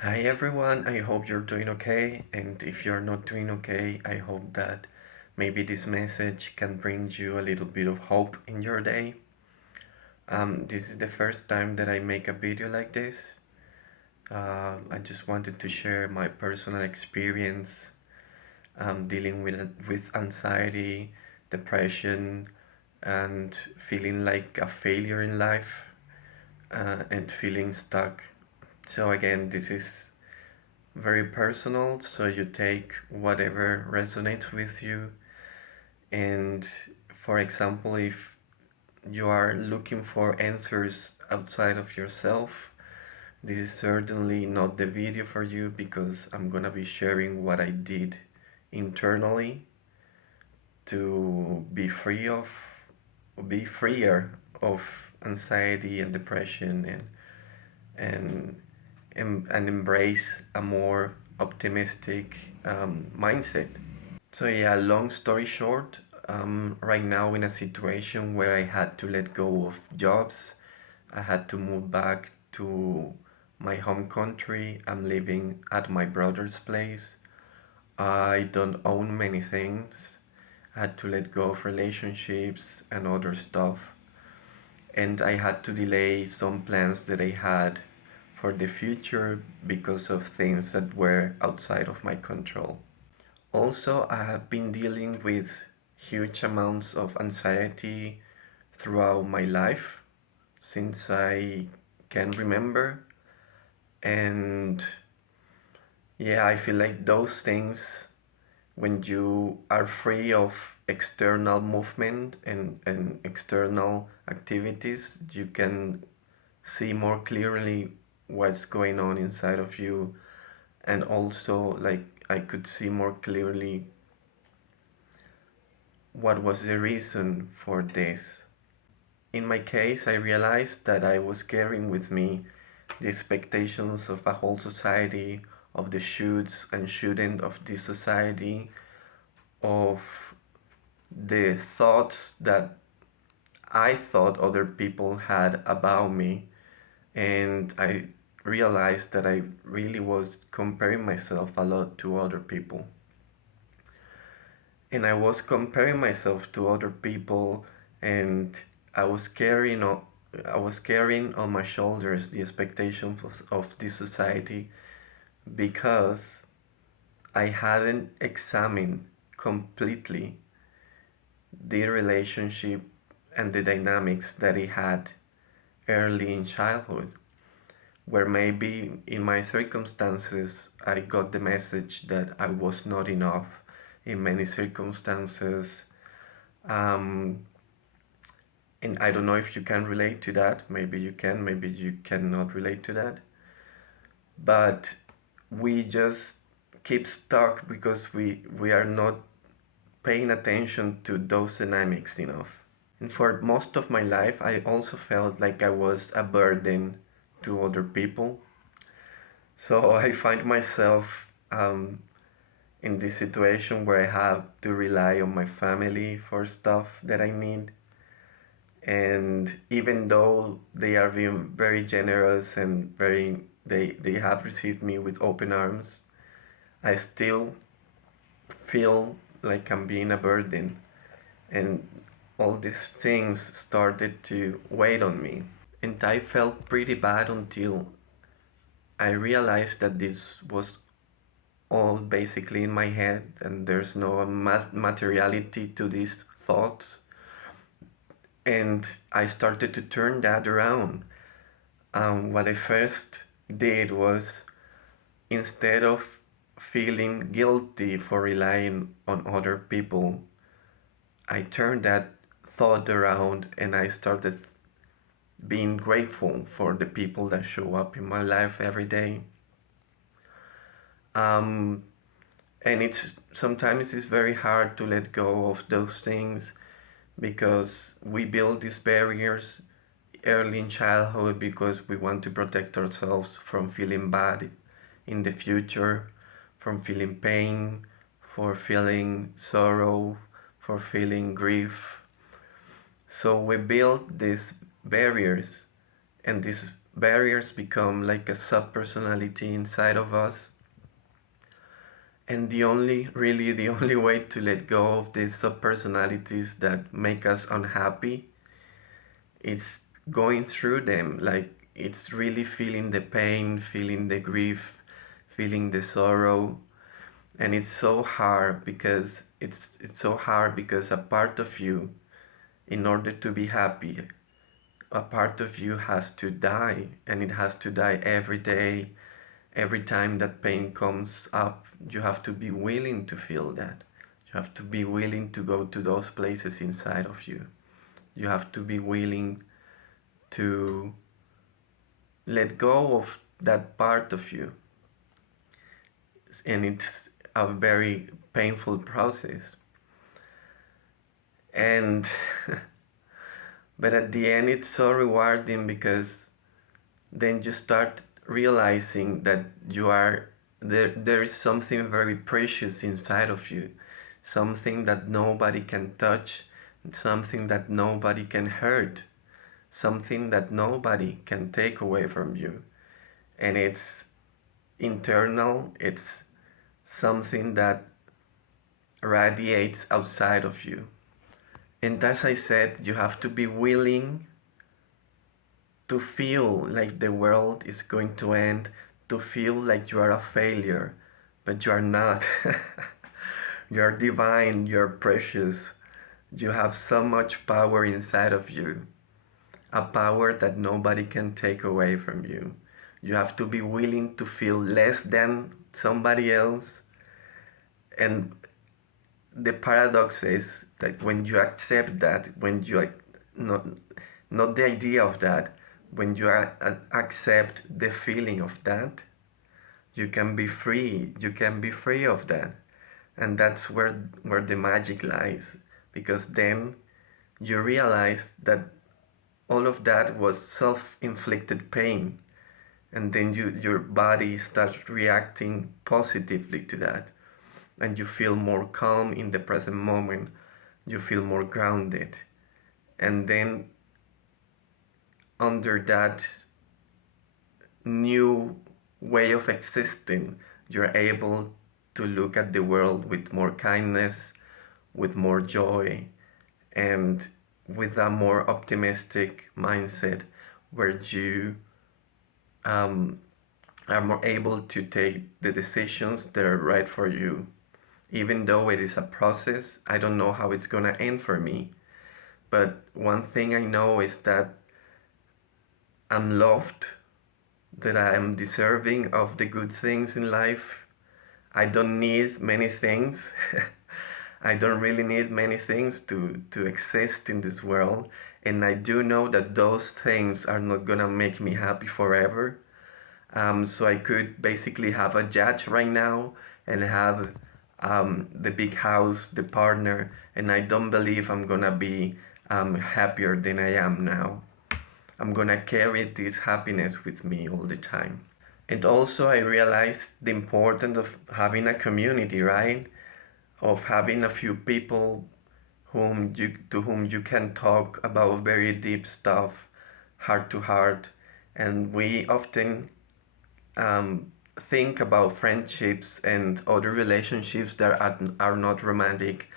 Hi everyone, I hope you're doing okay. And if you're not doing okay, I hope that maybe this message can bring you a little bit of hope in your day. This is the first time that I make a video like this. I just wanted to share my personal experience dealing with anxiety, depression, and feeling like a failure in life and feeling stuck. So, again, this is very personal, so you take whatever resonates with you. And for example, if you are looking for answers outside of yourself, this is certainly not the video for you because I'm gonna be sharing what I did internally to be freer of anxiety and depression and and embrace a more optimistic mindset. So yeah, long story short, right now in a situation where I had to let go of jobs. I had to move back to my home country. I'm living at my brother's place. I don't own many things. I had to let go of relationships and other stuff. And I had to delay some plans that I had for the future because of things that were outside of my control. Also, I have been dealing with huge amounts of anxiety throughout my life since I can remember. And yeah, I feel like those things, when you are free of external movement and external activities, you can see more clearly what's going on inside of you. And also, like, I could see more clearly what was the reason for this. In my case, I realized that I was carrying with me the expectations of a whole society, of the shoulds and shouldn't of this society, of the thoughts that I thought other people had about me. And I realized that I really was comparing myself a lot to other people. And I was comparing myself to other people, and I was carrying on, I was carrying on my shoulders the expectations of this society because I hadn't examined completely the relationship and the dynamics that it had early in childhood, where maybe in my circumstances I got the message that I was not enough in many circumstances. Um, and I don't know if you can relate to that. Maybe you can, maybe you cannot relate to that. But we just keep stuck because we are not paying attention to those dynamics enough. And for most of my life, I also felt like I was a burden to other people. So I find myself in this situation where I have to rely on my family for stuff that I need. And even though they are being very generous and they have received me with open arms, I still feel like I'm being a burden. And all these things started to weigh on me. And I felt pretty bad until I realized that this was all basically in my head and there's no materiality to these thoughts. And I started to turn that around. What I first did was, instead of feeling guilty for relying on other people, I turned that thought around and I started being grateful for the people that show up in my life every day. Um, and it's sometimes it's very hard to let go of those things because we build these barriers early in childhood because we want to protect ourselves from feeling bad in the future, from feeling pain, for feeling sorrow, for feeling grief. So we build these barriers, and these barriers become like a sub personality inside of us. And the only way to let go of these sub personalities that make us unhappy is going through them. Like it's really feeling the pain, feeling the grief, feeling the sorrow. And it's so hard because it's so hard because a part of you, in order to be happy, a part of you has to die, and it has to die every day. Every time that pain comes up, you have to be willing to feel that. You have to be willing to go to those places inside of you. You have to be willing to let go of that part of you. And it's a very painful process. And but at the end it's so rewarding because then you start realizing that you are there is something very precious inside of you, something that nobody can touch, something that nobody can hurt, something that nobody can take away from you. And it's internal, it's something that radiates outside of you. And as I said, you have to be willing to feel like the world is going to end, to feel like you are a failure, but you are not. You are divine, you are precious. You have so much power inside of you, a power that nobody can take away from you. You have to be willing to feel less than somebody else. And the paradox is that when you accept that, when you not not the idea of that, when you accept the feeling of that, you can be free. You can be free of that, and that's where the magic lies. Because then you realize that all of that was self-inflicted pain, and then your body starts reacting positively to that, and you feel more calm in the present moment. You feel more grounded, and then under that new way of existing, you're able to look at the world with more kindness, with more joy, and with a more optimistic mindset where you um, are more able to take the decisions that are right for you. Even though it is a process, I don't know how it's gonna end for me. But one thing I know is that I'm loved, that I am deserving of the good things in life. I don't need many things. I don't really need many things to exist in this world. And I do know that those things are not gonna make me happy forever. So I could basically have a yacht right now and have the big house, the partner, and I don't believe I'm gonna be happier than I am now. I'm gonna carry this happiness with me all the time. And also, I realized the importance of having a community, right? Of having a few people to whom you can talk about very deep stuff, heart to heart. And we often think about friendships and other relationships that are not romantic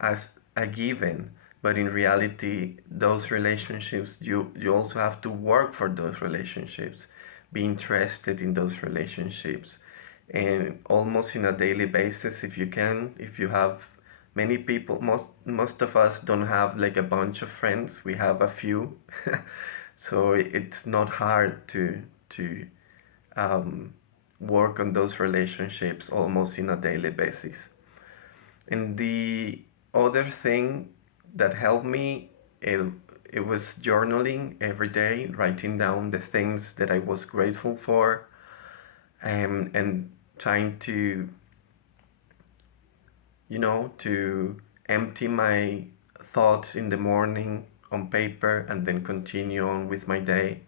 as a given, but in reality those relationships, you also have to work for those relationships, be interested in those relationships, and almost in a daily basis if you can. If you have many people, most of us don't have like a bunch of friends, we have a few. So it's not hard to um, work on those relationships almost in a daily basis. And the other thing that helped me, it was journaling every day, writing down the things that I was grateful for, and trying to, to empty my thoughts in the morning on paper and then continue on with my day.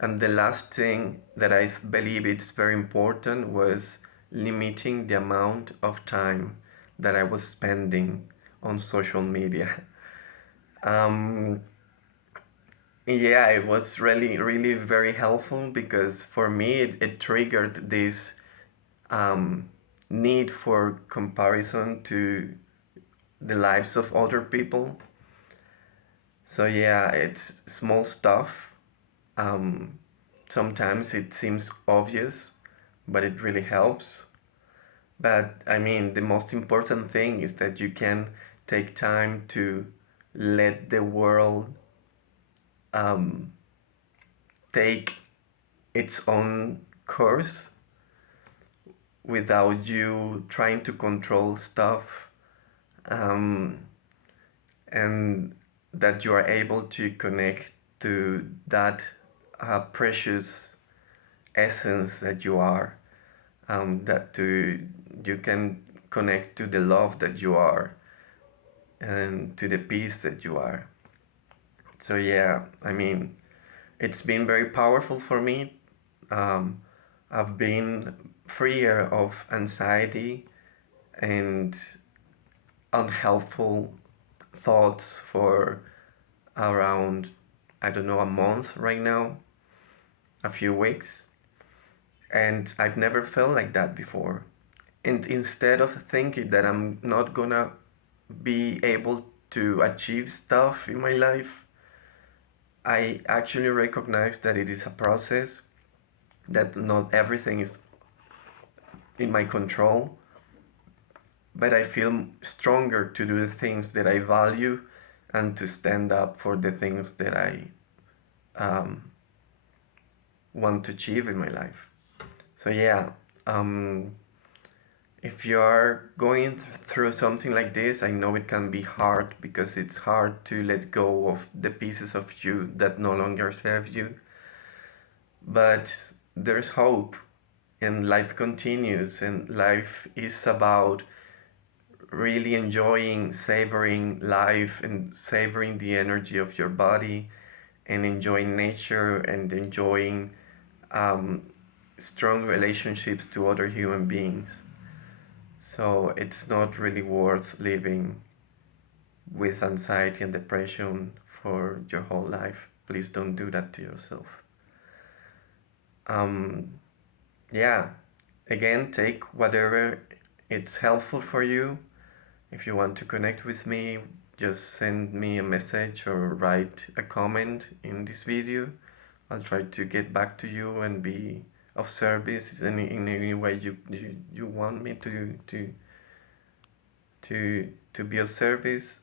And the last thing that I believe it's very important was limiting the amount of time that I was spending on social media. Um, Yeah, it was really, really very helpful because for me it triggered this um, need for comparison to the lives of other people. So yeah, it's small stuff. Um, Sometimes it seems obvious, but it really helps. But I mean, the most important thing is that you can take time to let the world um, take its own course without you trying to control stuff, um, and that you are able to connect to that precious essence that you are, that you can connect to the love that you are and to the peace that you are. So yeah, I mean, it's been very powerful for me. Um, I've been freer of anxiety and unhelpful thoughts for around, I don't know, a month right now, a few weeks. And I've never felt like that before. And instead of thinking that I'm not gonna be able to achieve stuff in my life, I actually recognize that it is a process, that not everything is in my control, but I feel stronger to do the things that I value and to stand up for the things that I um, want to achieve in my life. So, yeah, um, if you are going through something like this, I know it can be hard because it's hard to let go of the pieces of you that no longer serve you. But there's hope, and life continues, and life is about really enjoying, savoring life, and savoring the energy of your body, and enjoying nature, and enjoying um, strong relationships to other human beings. So it's not really worth living with anxiety and depression for your whole life. Please don't do that to yourself. Um, yeah, again, take whatever it's helpful for you. If you want to connect with me, just send me a message or write a comment in this video. I'll try to get back to you and be of service in any way you want me to be of service.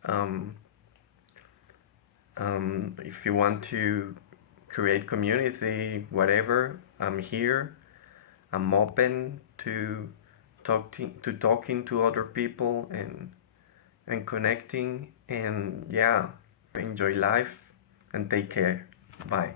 If you want to create community, whatever, I'm here. I'm open to talking to other people and connecting, and yeah, enjoy life and take care. Bye.